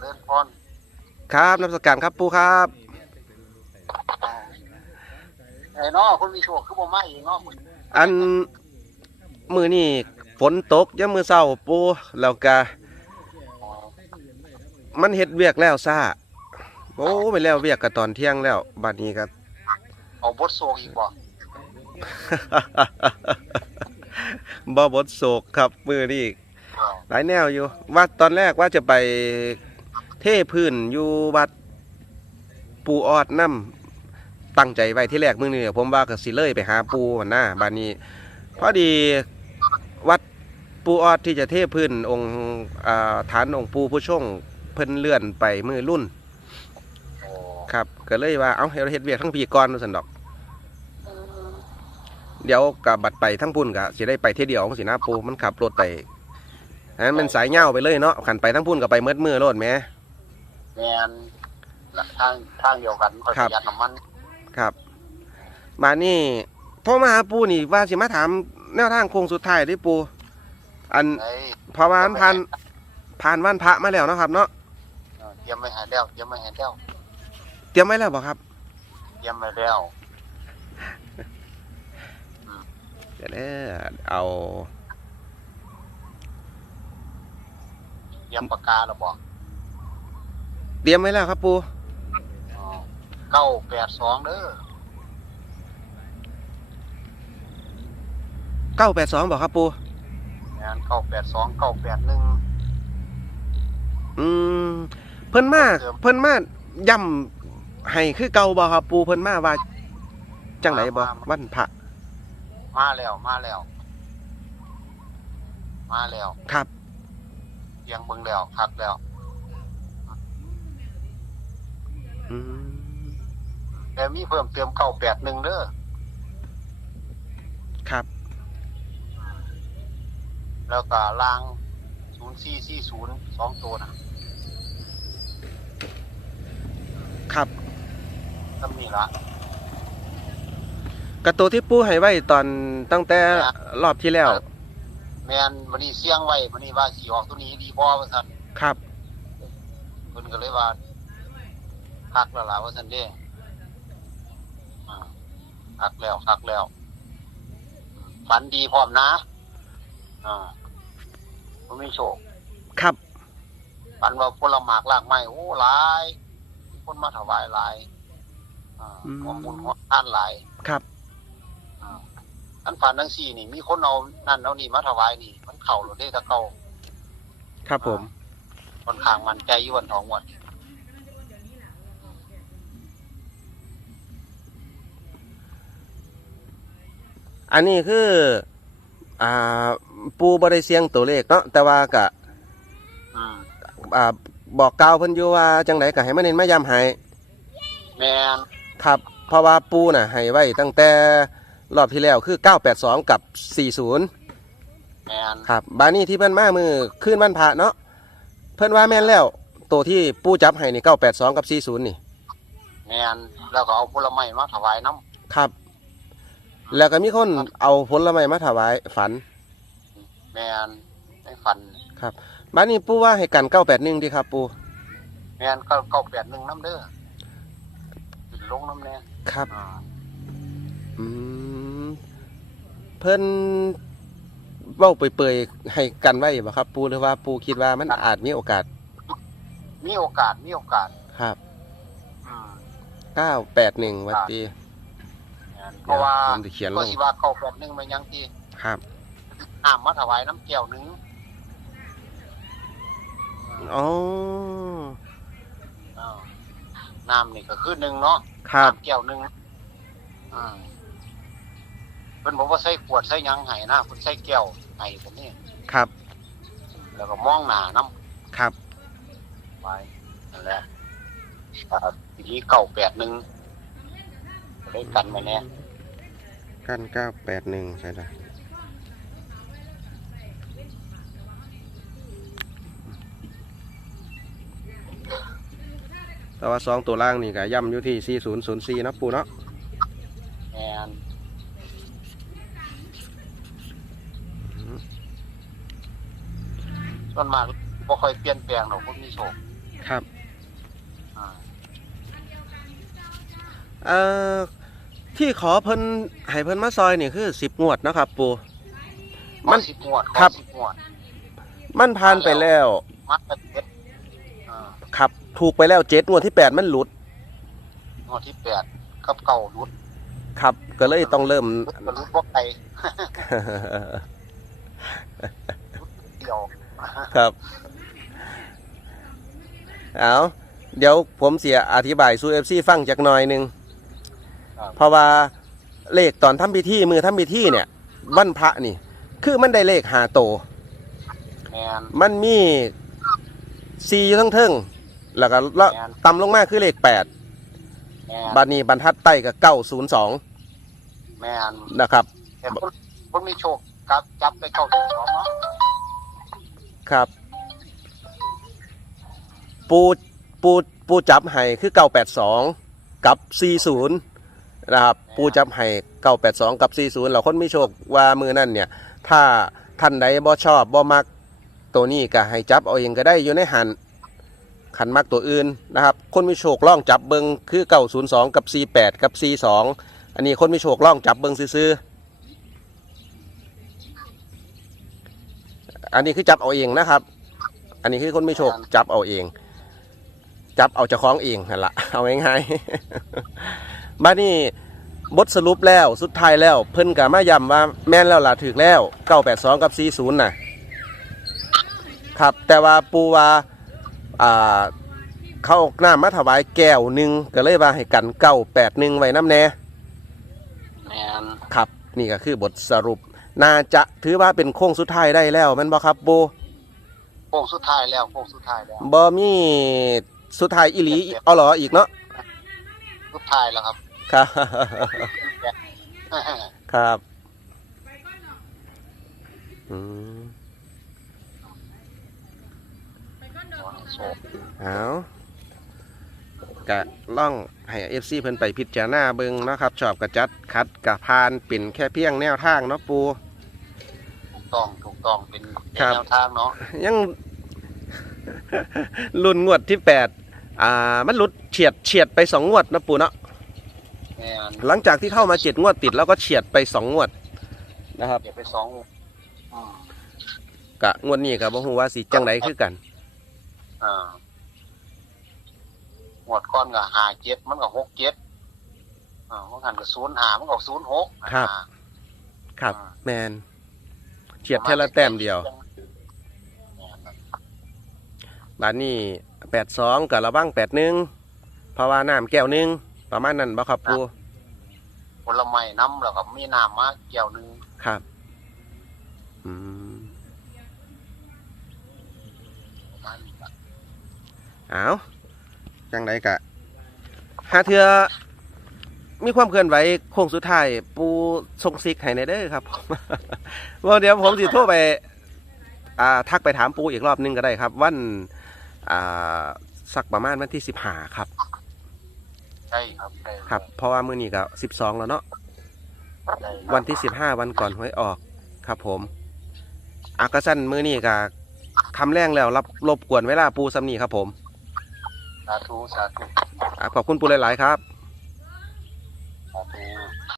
เริญพรครับนักสการครับปูครับไอ้น้อคุณมีโชคคือบ่มาอีกเนาะมึงอันมือนี่ฝนตกยามมือเศร้าปูแล้วก็มันเฮ็ดเวียกแล้วซ่าโอ้ไปแล้วเวียกก็ตอนเที่ยงแล้วบัดนี้ก็เอาบทโศกอีกบ่บ่บดโศกครับมือนี่หลายแนวอยู่ ว่าตอนแรกว่าจะไป เทพื้นอยู่วัดปูออดน้ำตั้งใจไว้ที่แรกมือนี่ผมว่าก็สิเลยไปหาปูหนนะบัดนี้พอดีวัดปูออดที่จะเทพื้นองค์ฐานองค์ปูผู้ชงเพิ่นเลื่อนไปมือรุ่น ครับก็เลยว่าเอาให้เราเฮ็ดเวียกทั้งปีก่อนว่าซั่นดอก เดี๋ยวกับบัดไปทั้งพุ่นก็สิได้ไปเที่ยวเดียวสินะปูมันขับรถไปอันนั้นมันสายเหย้าไปเลยเนาะขันไปทั้งพุ่นก็ไปเมืดมือโลดแหม แม่นละทางทางเดียวกันค่อยครัปบระหยัดน้ำมันครับ มานี่โทรมาหาปูนี่ว่าสิมาถามแนวทางโค้งสุดท้ายเด้ปู อันไอ้เพราะว่ามันผ่านผ่านวันพระมาแล้วเนาะครับ เนาะเออเตรียมไว้ให้แล้วเตรียมไว้ให้แล้วเตรียมไว้แล้วบ่ครับเตรียมไว้แล้วเดี๋ยวเด้อเอาเตรียมปากกาแล้วบ่ เตรียมไว้แล้วครับปูอ๋อเก้าแปดสองเด้อเก้าแปดสองบอกครับปูแม่นเก้าแปดสองเก้าแปดหนึ่งอืมเพิ่นมาเติมเพิ่นมาย่ำให้คือเก่าบ่ครับ ปูเพิ่นมาว่าจังไหนบ่มามาวันพระมาแล้วมาแล้ว มาแล้ว ครับเตรียงเบิ่งแล้วคักแล้ว อืม แต่มีเพิ่มเติมเก้าแปดหนึ่งเด้อครับ แล้วก็ลางศูนย์สี่สี่ศูนย์สองตัวนะครับตำนี้ละกระตัวที่ปูให้ไว้ตอนตั้งแต่รอบที่แล้ว แมนวันนี้เสียงไว้วันนี้ว่าสีออกตัวนี้ดีบ่ว่าซั่นครับเพิ่นก็เลยว่า คักแล้วล่ะว่าซั่นเด้อ่าคักแล้วคักแล้วฝันดีพร้อมนะ อ่าบ่มีโชคครับฝันว่าผลหมากลากไม้โอ้หลายมีคนมาถวายหลายอ่าอืมหัวบุญหัวทานหลายครับอ่าอันฝันทั้งสี่นี่ มีคนเอานั่นเอานี่มาถวายนี่ มันเข่าหรือได้ตะเก่าครับผมค่อนข้างมันใจอยู่วันทองวัน อันนี้คืออ่าปูบริเสียงตัวเลขเนาะแต่ว่าก็อืมอ่าบอกกล่าวเพิ่นอยู่ว่าจังไดก็ให้มาเน้นมาย้ำให้แมนครับเพราะว่าปูน่ะให้ไว้ตั้งแต่รอบที่แล้วคือ 982 กับ 40 แมนครับบานี่ที่เพิ่นมามือขึ้นวันพระเนาะเพิ่นว่าแม่นแล้ว ตัวที่ปูจับให้นี่ 982 กับ 40 นี่แมนแล้วก็เอาผลไม้มาถวายน้ครับ แล้วก็มีคนเอาผลไม้มาถวายฝันำแมนในฝันบานี่ปูว่าให้กัน981ดีครับ ปูแมนก็เก้าแปดหนึ่งน้ำเด้อขึ้นลงน้ำแน่ครับอ่าอืมเพิ่นเว้าเปื่อยๆให้กันไว้บ่ครับ ปูหรือว่าปูคิดว่ามันอาจมีโอกาส มีโอกาสมีโอกาสครับอืม981วัดตีแม่น เพราะว่าผมจะเขียนลก็งสิว่าเก้าแปดหนึ่งมันยังที่ครับ น้ำมาถวายน้ำแก้วหนึ่งอ๋ออ้าวน้ำนี่ก็คือหนึ่งเนาะ ครับ น้ำแก้วหนึ่งอ่าเพิ่นบอกว่าใส่ขวดใส่หยังไห้นะเพิ่นใส่แก้วไห้ผมนี่ครับ แล้วก็มองหน้าน้ครับำไปนั่นแหละอ่าทีนี้เก้าแปดหนึ่งเลยกันไว้แน่ กันเก้าแปดหนึ่งใช่ไหมแต่ว่าสองตัวล่างนี่ก็ย่ำอยู่ที่ 4004นาะปูเนาะแมนส่วนมากบ่ค่อยเปลี่ยนแปลงหรอกพวกนี้โชคครับ อ่า เอ่อ ที่ขอเพิ่นให้เพิ่นมาซอยนี่คือสิบงวดเนาะครับ ปู มัมันนสิบงวดครับ สิบงวดมันผ่านไปแล้วมัดเป็นเจ็ดอ่าครับถูกไปแล้วเจ็ดงวดที่แปดมันหลุดงวดที่แปดกับเก่ารุดครับ ก็เลยต้องเริ่ม รุดกับรุดพวกไก่เดียวครับเอาเดี๋ยวผมเสียอธิบายสู่เอฟซีฟังจากหน่อยหนึ่งครับ เพราะว่าเลขตอนทำพิธีมือทำพิธีเนี่ยวันพระนี่ คือมันได้เลขหาโตวแมนมันมีสี่อยู่ทั้งเทิงแล้วก็ละแม่นต่ำลงมาคือเลขแปดแมนบานี้บรรทัดใต้กับเก้าศูนย์สองแมนนะครับแต่คนคนมีโชคกับจับไปเก้าสิบสองเนาะครับ ปูปูปูจับให้คือเก้าแปดสองกับสี่ศูนย์ นะครับปูจับให้เก้าแปดสองกับสี่ศูนย์เราคนไมีโชคว่ามือนั่นเนี่ย ถ้าท่านใดบ่ชอบบ่มักตัวนี้ก็ให้จับเอาเองก็ได้อยู่ในหันขันมักตัวอื่นนะครับ คนมีโชคล่องจับเบิงคือเก้าศูนย์สองกับสี่แปดกับสี่สองอันนี้คนมีโชคล่องจับเบิงซื้ออันนี้คือจับเอาเองนะครับ อันนี้คือคนไมีโชคจับเอาเอง จับเอาเจ้าของเองนั่นละเอาง่ายๆ บ้านี้บทสรุปแล้วสุดท้ายแล้ว เพิ่นกับมาย้ำว่าแม่นแล้วล่ะถึกแล้ว982กับ40น่ะ ครับ แต่ว่าปูว่าอ่าเขาเอาน้ำมาถวายแก้วหนึ่งก็เลยว่าให้กัน981ไว้น้ำแน่แมนครับ นี่ก็คือบทสรุป น่าจะถือว่าเป็นโค้งสุดท้ายได้แล้วแมันบ่ครับปูโค้งสุดท้ายแล้วโค้งสุดท้ายแล้วบ่มีสุดท้ายอีหลีเอาเหรออีกเนาะสุดท้ายแล้วครับ ครับ ครับ อืมโชคเอากะล่องให้เอฟซีเพิ่นไปพิจารณาเบิงเนาะครับชอบกระจัดคัดกะพานเป็นแค่เพียงแนวทางเนาะปู ถูกต้องถูกต้องเป็นครับ แนวทางเนาะยัง รุ่นงวดที่แปดอ่า มันหลุดเฉียดเฉียดไปสองงวดเนาะปูเนาะแมน หลังจากที่เข้ามาเจ็ดงวดติดแล้วก็เฉียดไปสองงวดนะครับเก็บไปสองอืมกะงวดนี้กับบ่ฮู้ว่าสิจังไดคือกันอ่าหมวดก้อนกับหาเจ็ดมันกับหกเจ็ดอ่ามันหันกับศูนย์หามันกับศูนย์หกครับอ่าครับ แมนเฉียดแค่ละแต้มเดียวบานนี้แปดสองกับระบ้างแปดหนึ่งเพราะว่าน้ำแก้วหนึ่ง ประมาณนั้นบ่ครับปูผลไม้น้ำแล้วก็มีน้ำมาแก้วหนึงครับ อืมประมาณนี้ครับเอาจังไดกะหาเทือมีความเคลื่อนไหวโค้งสุดท้ายปูส่งซิกให้ในเด้อครับว่าเดี๋ยวผมสิโทรไป อ่า ทักไปถามปูอีกรอบหนึงก็ได้ครับ วัน อ่า สักประมาณวันที่สิบห้าครับ ใช่ครับใช่ครับ เพราะว่ามื้อนี้ก็สิบสองแล้วเนาะใช่ครับวันที่สิบห้าวันก่อนหวยออกครับ ผมอากระสั้นมือนี่กับคำแรงแล้วรับรบกวนเวลาปูซัมนี่ครับผมสาธุสาธุอะขอบคุณปูหลายๆครับ สาธุ